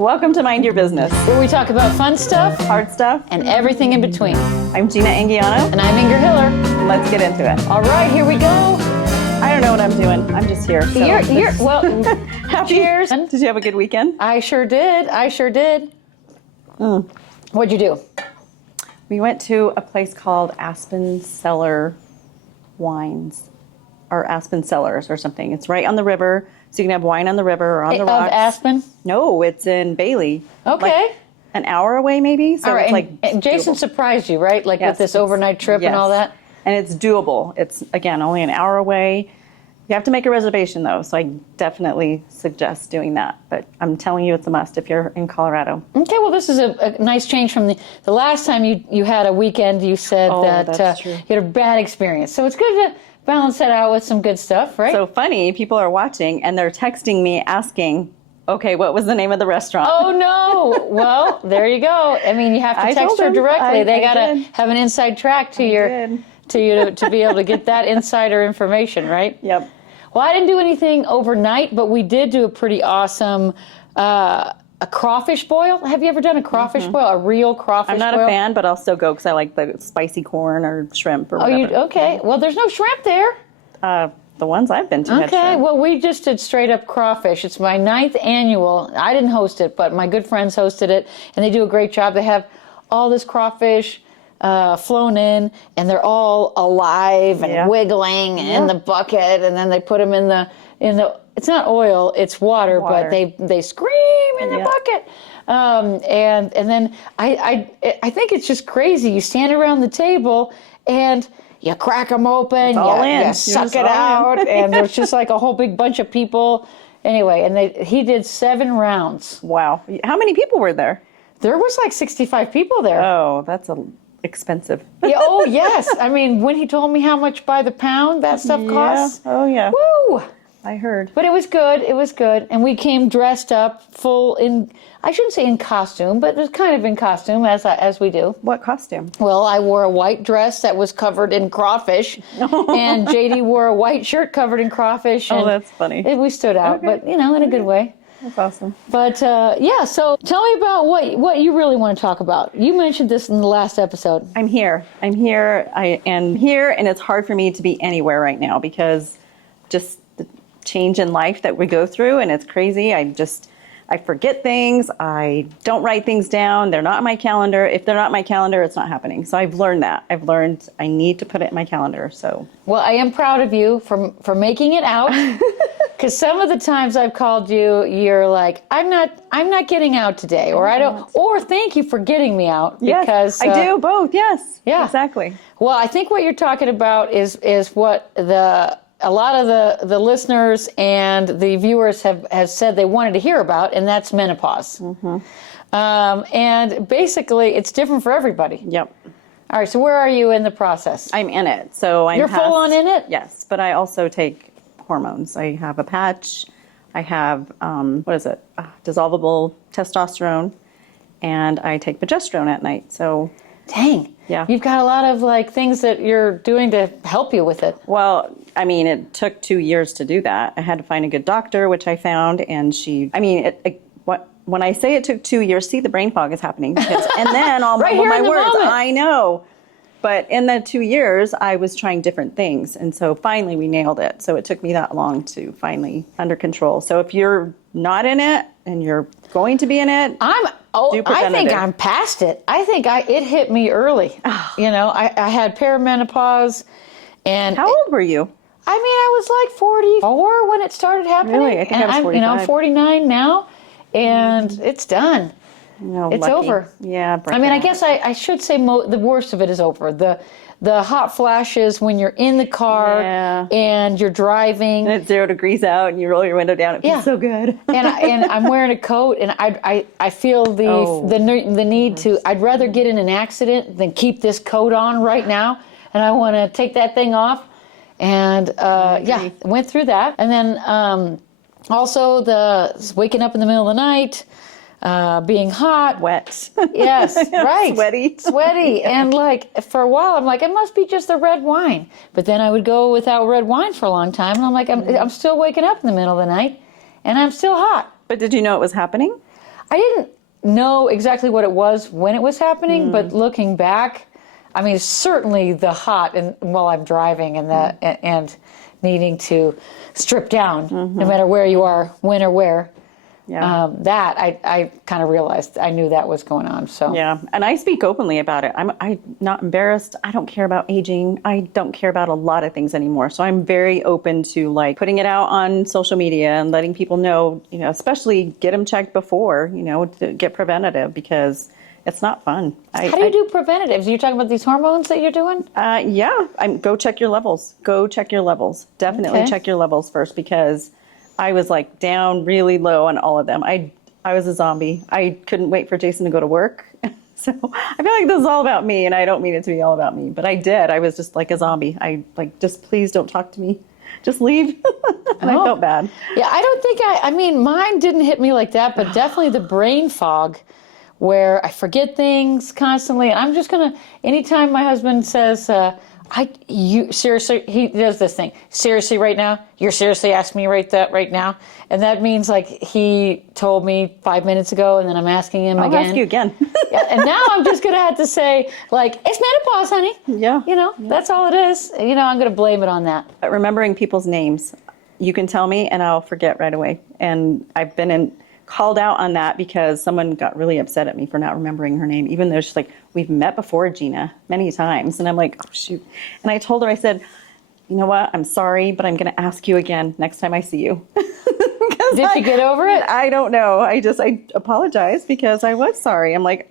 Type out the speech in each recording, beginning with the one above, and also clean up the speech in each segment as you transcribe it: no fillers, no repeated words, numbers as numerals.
Welcome to Mind Your Business, where we talk about fun stuff, hard stuff, and everything in between. I'm Gina Anguiano. And I'm Inger Hiller. Let's get into it. All right, here we go. I don't know what I'm doing. I'm just here. So Well, cheers. Did you have a good weekend? I sure did. What'd you do? We went to a place called Aspen Cellar Wines, or Aspen Cellars or something. It's right on the river, so you can have wine on the river or on the rocks. Of Aspen? No, it's in Bailey. Okay. Like an hour away maybe. So all right. It's like and Jason doable. Surprised you, right? Like Yes, with this overnight trip and all that? And it's doable. It's, again, only an hour away. You have to make a reservation, though, so I definitely suggest doing that. But I'm telling you, it's a must if you're in Colorado. Okay, well, this is a nice change from the last time you had a weekend. You said that's true. You had a bad experience. So it's good to balance that out with some good stuff, right? So funny, people are watching, and they're texting me asking, okay, what was the name of the restaurant? Oh, no. Well, there you go. I mean, you have to text her directly. They got to have an inside track to you to be able to get that insider information, right? Yep. Well, I didn't do anything overnight, but we did do a pretty awesome a crawfish boil. Have you ever done a crawfish boil? A real crawfish boil? I'm not a fan, but I'll still go because I like the spicy corn or shrimp or whatever. Okay. Well, there's no shrimp there. The ones I've been to had Okay. shrimp. Well, we just did straight up crawfish. It's my 9th annual. I didn't host it, but my good friends hosted it, and they do a great job. They have all this crawfish flown in, and they're all alive and wiggling in the bucket, and then they put them in the it's not oil, it's water. But they scream in the bucket. And then I think it's just crazy. You stand around the table and you crack them open, you suck it out, and there's just like a whole big bunch of people. Anyway, and he did 7 rounds. Wow. How many people were there? There was like 65 people there. Oh, that's expensive. Oh, yes. I mean, when he told me how much by the pound that stuff costs. Oh, yeah. Woo! I heard. But it was good. It was good. And we came dressed up full in, I shouldn't say in costume, but it was kind of in costume as we do. What costume? Well, I wore a white dress that was covered in crawfish, and JD wore a white shirt covered in crawfish. Oh, that's funny. We stood out, but, in a good way. That's awesome. But, so tell me about what you really want to talk about. You mentioned this in the last episode. I'm here. I am here, and it's hard for me to be anywhere right now because just the change in life that we go through, and it's crazy. I forget things. I don't write things down. They're not in my calendar. If they're not in my calendar, it's not happening. So I've learned that. I've learned I need to put it in my calendar. So. Well, I am proud of you for making it out. Because some of the times I've called you, you're like, I'm not getting out today, or I don't, or thank you for getting me out. Yes, because I do both. Yes. Yeah. Exactly. Well, I think what you're talking about is what a lot of the listeners and the viewers have said they wanted to hear about, and that's menopause. Mm-hmm. And basically, it's different for everybody. Yep. All right. So where are you in the process? I'm in it. So You're full on in it? Yes, but I also take hormones. I have a patch. I have dissolvable testosterone, and I take progesterone at night. So, dang, yeah, you've got a lot of things that you're doing to help you with it. Well, I mean, it took 2 years to do that. I had to find a good doctor, which I found, and when I say it took 2 years, see, the brain fog is happening and then I'll right mumble my words. Moment. I know. But in the 2 years, I was trying different things. And so finally we nailed it. So it took me that long to finally under control. So if you're not in it and you're going to be in it, I think I'm past it. I think it hit me early. I had perimenopause. And how old were you? I mean, I was like 44 when it started happening. Really? I think I was 45. I'm 49 now, and it's done. It's lucky. over. Yeah. I mean, I guess I should say the worst of it is over. The hot flashes when you're in the car and you're driving. And it's 0 degrees out and you roll your window down. It feels so good. and I'm wearing a coat and I feel the need to, I'd rather get in an accident than keep this coat on right now. And I want to take that thing off. And went through that. And then also the waking up in the middle of the night, being hot. Wet. Yes, right. Sweaty. And for a while, I'm like, it must be just the red wine. But then I would go without red wine for a long time. And I'm like, I'm still waking up in the middle of the night and I'm still hot. But did you know it was happening? I didn't know exactly what it was when it was happening, but looking back, I mean, certainly the hot and while I'm driving and and needing to strip down, no matter where you are, when or where. Yeah. That I kind of realized I knew that was going on. So Yeah, and I speak openly about it. I'm not embarrassed. I don't care about aging. I don't care about a lot of things anymore. So I'm very open to like putting it out on social media and letting people know, especially get them checked before, to get preventative because it's not fun. how do you do preventatives? Are you talking about these hormones that you're doing? Yeah, go check your levels. Go check your levels. Definitely Okay. check your levels first because I was like down really low on all of them. I was a zombie. I couldn't wait for Jason to go to work. So I feel like this is all about me, and I don't mean it to be all about me, but I did. I was just like a zombie. I like, just please don't talk to me. Just leave. And I felt bad. Yeah, I don't think I mean, mine didn't hit me like that, but definitely the brain fog where I forget things constantly. And I'm just going to, anytime my husband says, you seriously, he does this thing. Seriously, right now? You're seriously asking me right now? And that means like he told me 5 minutes ago, and then I'm asking him again. I'll ask you again. Yeah, and now I'm just going to have to say, like, it's menopause, honey. Yeah. That's all it is. I'm going to blame it on that. But remembering people's names, you can tell me and I'll forget right away. And I've been called out on that because someone got really upset at me for not remembering her name, even though she's like, we've met before, Gina, many times. And I'm like, oh, shoot. And I told her, I said, you know what? I'm sorry, but I'm going to ask you again next time I see you. Did she get over it? I don't know. I apologize because I was sorry. I'm like,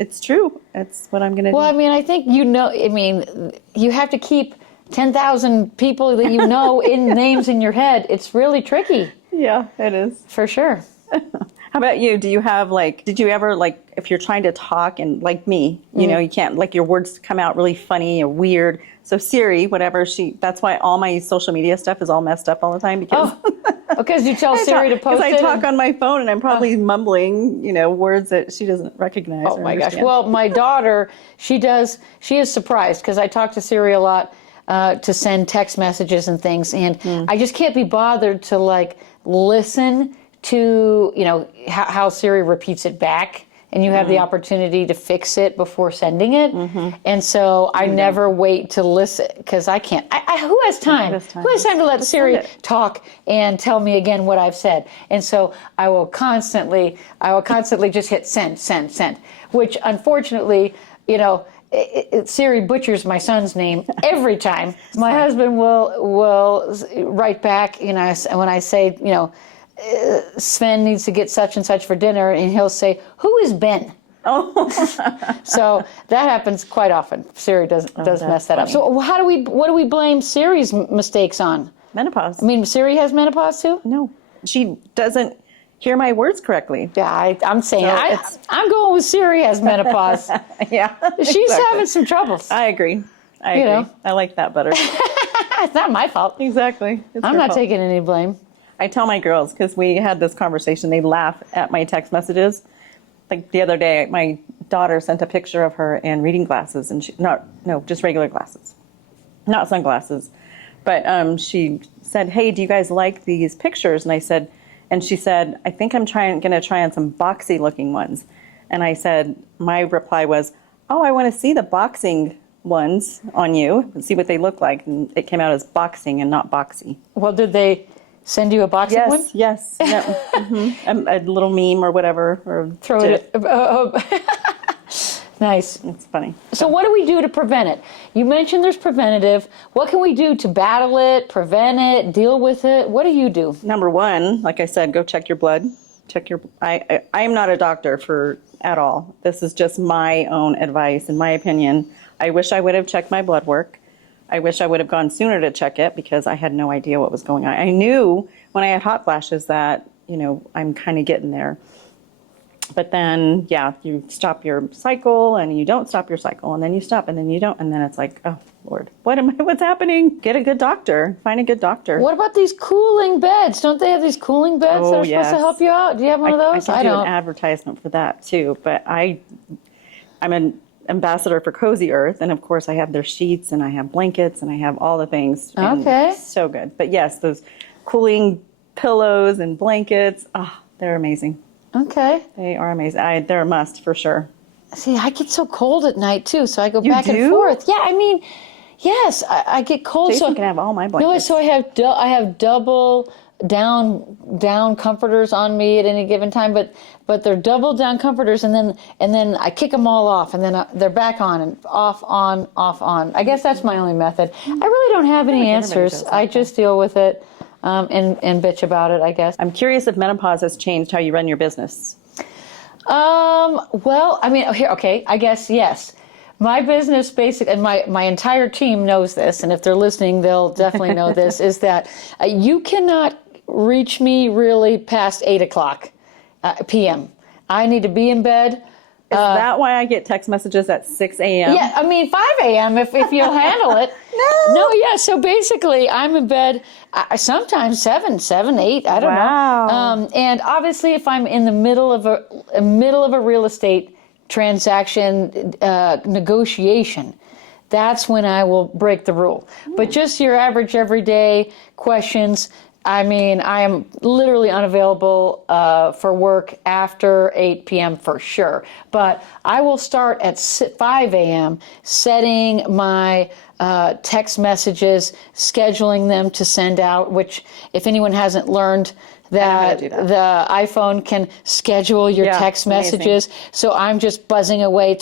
it's true. It's what I'm going to do. Well, I mean, I think you have to keep 10,000 people that you know in names in your head. It's really tricky. Yeah, it is. For sure. How about you? Do you have did you ever if you're trying to talk and like me, you can't, your words come out really funny or weird. So Siri, whatever that's why all my social media stuff is all messed up all the time because you tell Siri to post it. Because I talk on my phone and I'm probably mumbling, words that she doesn't recognize. Oh my gosh. Well, my daughter, she is surprised because I talk to Siri a lot to send text messages and things. And I just can't be bothered to listen to, how Siri repeats it back. And you have the opportunity to fix it before sending it. And so I never wait to listen because I can't. Who has time? Who has time to let Siri talk and tell me again what I've said? And so I will constantly just hit send, which unfortunately, Siri butchers my son's name every time. My husband will write back, when I say, Sven needs to get such and such for dinner, and he'll say, "Who is Ben?" Oh, so that happens quite often. Siri does mess that up. So what do we blame Siri's mistakes on? Menopause. I mean, Siri has menopause too? No, she doesn't hear my words correctly. Yeah, I'm saying I'm going with Siri has menopause. Yeah, she's having some troubles. I agree. I agree. I like that better. It's not my fault. Exactly. I'm not taking any blame. I tell my girls, because we had this conversation, they laugh at my text messages. Like the other day, my daughter sent a picture of her in reading glasses, and just regular glasses, not sunglasses. But she said, "Hey, do you guys like these pictures?" And she said, "I think I'm going to try on some boxy looking ones." And I said, my reply was, "Oh, I want to see the boxing ones on you and see what they look like." And it came out as boxing and not boxy. Well, did they send you a boxing one? Yes. A little meme or whatever. Or throw it. Nice. It's funny. So what do we do to prevent it? You mentioned there's preventative. What can we do to battle it, prevent it, deal with it? What do you do? Number one, like I said, go check your blood. I am not a doctor at all. This is just my own advice and my opinion. I wish I would have checked my blood work. I wish I would have gone sooner to check it because I had no idea what was going on. I knew when I had hot flashes that, I'm kind of getting there. But then, you stop your cycle and you don't stop your cycle, and then you stop and then you don't. And then it's like, oh, Lord, what's happening? Get a good doctor. Find a good doctor. What about these cooling beds? Don't they have these cooling beds that are supposed to help you out? Do you have one of those? I can do an advertisement for that too. But I'm an ambassador for Cozy Earth, and of course I have their sheets and I have blankets and I have all the things. Okay. So good. But yes, those cooling pillows and blankets, they're amazing. Okay. They are amazing. They're a must for sure. See, I get so cold at night too, so I go You back and do? forth. Yeah, I mean, yes, I get cold. Jason so can have all my No, blankets. so I have double down comforters on me at any given time, but they're double down comforters, and then I kick them all off, and then they're back on and off on off on. I guess that's my only method. I really don't have any like everybody answers. does that, I just deal with it and bitch about it, I guess. I'm curious if menopause has changed how you run your business. Well, I mean, here, okay, I guess yes. My business basic, and my entire team knows this, and if they're listening, they'll definitely know this, is that you cannot reach me really past 8 o'clock p.m. I need to be in bed. Is that why I get text messages at 6 a.m.? Yeah, I mean 5 a.m. if you'll handle it. No, yeah. So basically, I'm in bed sometimes 7, 8. I don't know. And obviously, if I'm in the middle of a real estate transaction negotiation, that's when I will break the rule. But just your average everyday questions. I mean, I am literally unavailable for work after 8 p.m. for sure. But I will start at 5 a.m. setting my text messages, scheduling them to send out, which if anyone hasn't learned, that the iPhone can schedule your text messages. So I'm just buzzing away.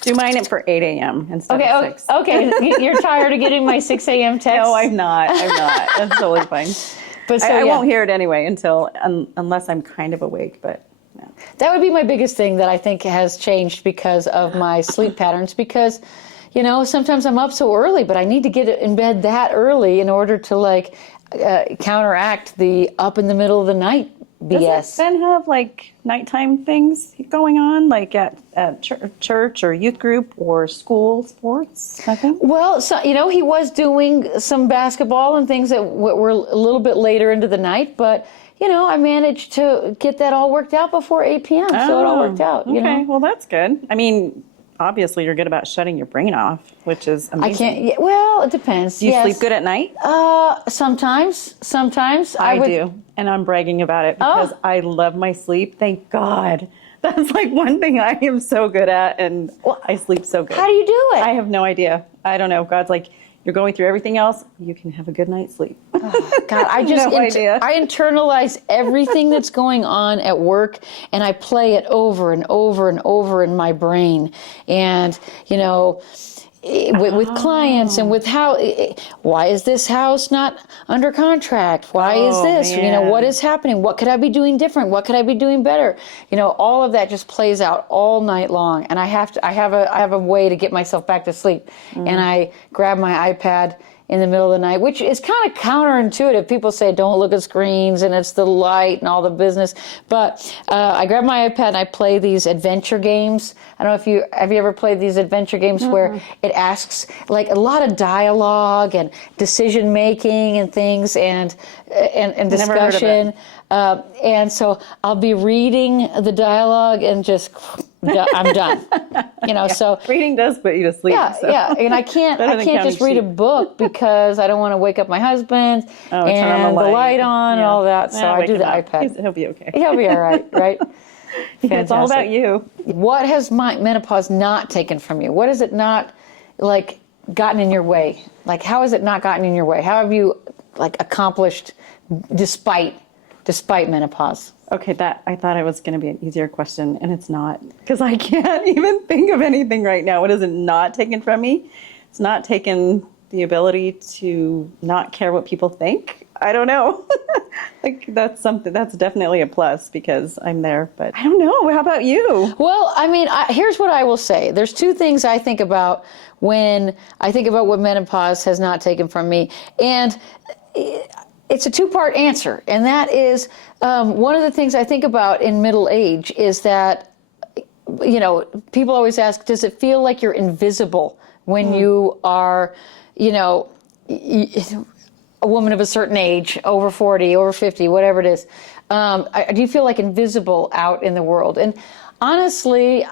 Do mine for 8 a.m. instead of 6. Okay, you're tired of getting my 6 a.m. text? No, I'm not. That's totally fine. But I won't hear it anyway unless I'm kind of awake. But no. That would be my biggest thing that I think has changed because of my sleep patterns. Because, sometimes I'm up so early, but I need to get in bed that early in order to counteract the up in the middle of the night BS. Does Ben have nighttime things going on, like at church or youth group or school sports? Nothing? Well, so, he was doing some basketball and things that were a little bit later into the night, but I managed to get that all worked out before 8 p.m. So it all worked out. Okay, well that's good. I mean, obviously you're good about shutting your brain off, which is amazing. Well, it depends. Do you sleep good at night? Sometimes. I do, and I'm bragging about it because I love my sleep. Thank God. That's one thing I am so good at, and I sleep so good. How do you do it? I have no idea. I don't know. God's like, you're going through everything else. You can have a good night's sleep. Oh, God, I just I internalize everything that's going on at work, and I play it over and over and over in my brain. And with clients and with why is this house not under contract? Why is this? Man. What is happening? What could I be doing different? What could I be doing better? All of that just plays out all night long. And I have a way to get myself back to sleep. And I grab my iPad in the middle of the night, which is kind of counterintuitive. People say don't look at screens and it's the light and all the business. But I grab my iPad and I play these adventure games. I don't know if have you ever played these adventure games where it asks a lot of dialogue and decision making and things and discussion. And so I'll be reading the dialogue and just I'm done. So reading does put you to sleep. Yeah, and I can't just read a book because I don't want to wake up my husband and turn on the light on and all that. So I do the iPad. He'll be okay. He'll be all right, right? It's all about you. What has my menopause not taken from you? What has it not gotten in your way? How has it not gotten in your way? How have you accomplished despite menopause? Okay, I thought it was going to be an easier question, and it's not, because I can't even think of anything right now. What is it not taken from me? It's not taken the ability to not care what people think. I don't know. That's definitely a plus because I'm there, but I don't know. How about you? Well, I mean, here's what I will say. There's two things I think about when I think about what menopause has not taken from me. And it's a two-part answer. And that is one of the things I think about in middle age is that, people always ask, does it feel like you're invisible when you are, a woman of a certain age, over 40, over 50, whatever it is? Do you feel invisible out in the world? And honestly,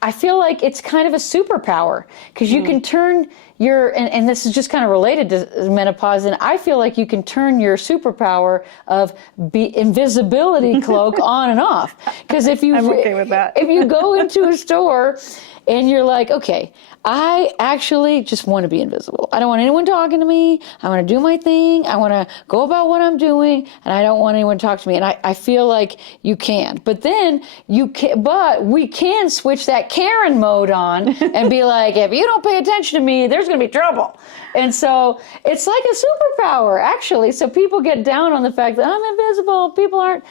I feel like it's kind of a superpower because you can turn and this is just kind of related to menopause, and I feel like you can turn your superpower of invisibility cloak on and off. Because if you, I'm okay with that. if you go into a store and you're like, okay, I actually just want to be invisible. I don't want anyone talking to me. I want to do my thing. I want to go about what I'm doing, and I don't want anyone to talk to me. And I feel like you can. But then we can switch that Karen mode on and be like, if you don't pay attention to me, there's going to be trouble. And so it's like a superpower, actually. So people get down on the fact that I'm invisible. People aren't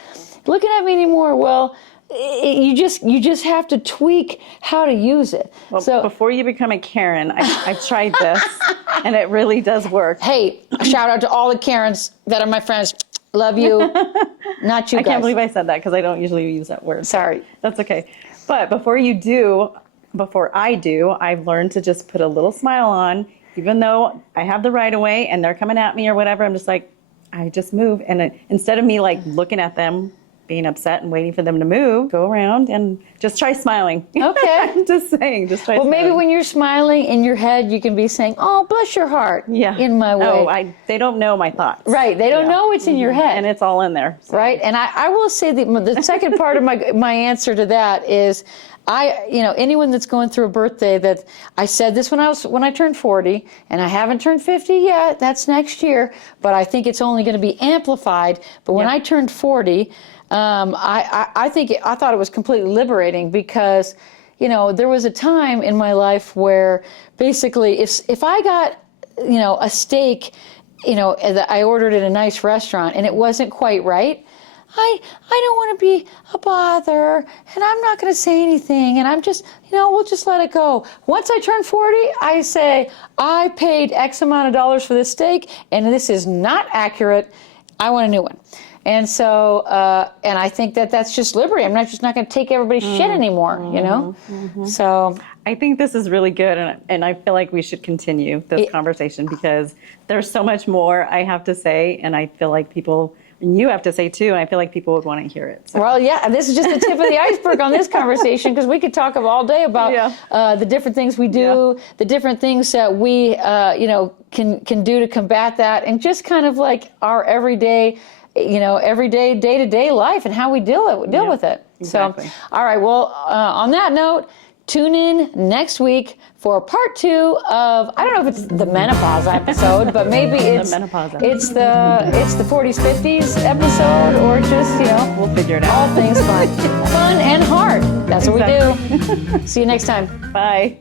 looking at me anymore. Well, you just have to tweak how to use it. Well, so before you become a Karen, I've tried this, and it really does work. Hey, shout out to all the Karens that are my friends. Love you. Not you guys. I can't believe I said that because I don't usually use that word. Sorry. That's okay. But before I do, I've learned to just put a little smile on, even though I have the right of way and they're coming at me or whatever. I'm just like, I just move. And instead of me like looking at them, being upset and waiting for them to move, go around and just try smiling. Okay. Just saying, just try smiling. Well, maybe when you're smiling in your head, you can be saying, oh, bless your heart. Yeah. In my way. Oh, they don't know my thoughts. Right. They don't know it's in your head. And it's all in there. So. Right. And I will say the second part of my answer to that is anyone that's going through a birthday that I said this when I turned 40, and I haven't turned 50 yet. That's next year, but I think it's only going to be amplified. But when I turned 40, I thought it was completely liberating because, there was a time in my life where basically if I got, a steak, I ordered at a nice restaurant and it wasn't quite right, I don't want to be a bother, and I'm not going to say anything, and I'm just, we'll just let it go. Once I turn 40, I say, I paid X amount of dollars for this steak, and this is not accurate. I want a new one. And so, and I think that's just liberating. I'm not going to take everybody's shit anymore, So I think this is really good, and I feel like we should continue this conversation because there's so much more I have to say, and I feel like you have to say too, and I feel like people would want to hear it. So. Well, yeah, this is just the tip of the iceberg on this conversation because we could talk all day about the different things we do, the different things that we, can do to combat that, and just kind of like our everyday day-to-day life and how we deal with it. Exactly. So, all right. Well, on that note, tune in next week for part 2 of, I don't know if it's the menopause episode, but maybe it's the 40s, 50s episode, or just, we'll figure it out. All things fun. Fun and hard. That's what we do. See you next time. Bye.